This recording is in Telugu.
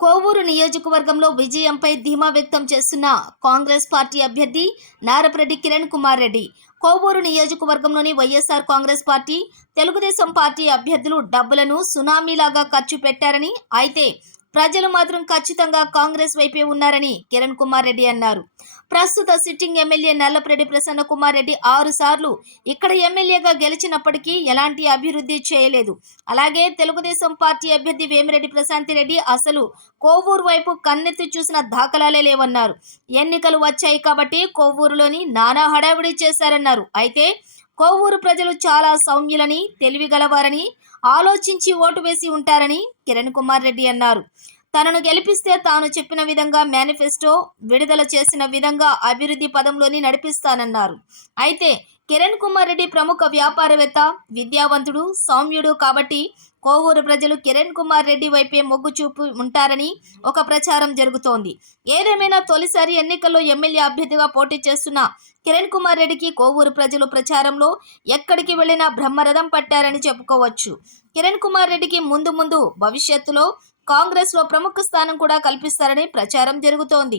కోవూరు నియోజకవర్గంలో విజయంపై ధీమా వ్యక్తం చేస్తున్న కాంగ్రెస్ పార్టీ అభ్యర్థి నారపరెడ్డి కిరణ్ కుమార్ రెడ్డి. కోవూరు నియోజకవర్గంలోని వైఎస్ఆర్ కాంగ్రెస్ పార్టీ, తెలుగుదేశం పార్టీ అభ్యర్థులు డబ్బులను సునామీలాగా ఖర్చు పెట్టారని, అయితే ప్రజలు మాత్రం ఖచ్చితంగా కాంగ్రెస్ వైపే ఉన్నారని కిరణ్ కుమార్ రెడ్డి అన్నారు. ప్రస్తుత సిట్టింగ్ ఎమ్మెల్యే నల్లపరెడ్డి ప్రసన్న కుమార్ రెడ్డి 6 సార్లు ఇక్కడ ఎమ్మెల్యేగా గెలిచినప్పటికీ ఎలాంటి అభివృద్ధి చేయలేదు. అలాగే తెలుగుదేశం పార్టీ అభ్యర్థి వేమిరెడ్డి ప్రశాంతి రెడ్డి అసలు కోవూరు వైపు కన్నెత్తి చూసిన దాఖలాలే లేవన్నారు. ఎన్నికలు వచ్చాయి కాబట్టి కోవూరులోని నానా హడావిడి చేశారన్నారు. అయితే కోవూరు ప్రజలు చాలా సౌమ్యులని, తెలివిగలవారని, ఆలోచించి ఓటు వేసి ఉంటారని కిరణ్ కుమార్ రెడ్డి అన్నారు. తనను గెలిపిస్తే తాను చెప్పిన విధంగా మేనిఫెస్టో విడుదల చేసిన విధంగా అభివృద్ధి పదంలోని నడిపిస్తానన్నారు. అయితే కిరణ్ కుమార్ రెడ్డి ప్రముఖ వ్యాపారవేత్త, విద్యావంతుడు, సౌమ్యుడు కాబట్టి కోవూరు ప్రజలు కిరణ్ కుమార్ రెడ్డి వైపే మొగ్గు చూపు ఉంటారని ఒక ప్రచారం జరుగుతోంది. ఏదేమైనా తొలిసారి ఎన్నికల్లో ఎమ్మెల్యే అభ్యర్థిగా పోటీ చేస్తున్న కిరణ్ కుమార్ రెడ్డికి కోవూరు ప్రజలు ప్రచారంలో ఎక్కడికి వెళ్లినా బ్రహ్మరథం పట్టారని చెప్పుకోవచ్చు. కిరణ్ కుమార్ రెడ్డికి ముందు భవిష్యత్తులో కాంగ్రెస్ లో ప్రముఖ స్థానం కూడా కల్పిస్తారని ప్రచారం జరుగుతోంది.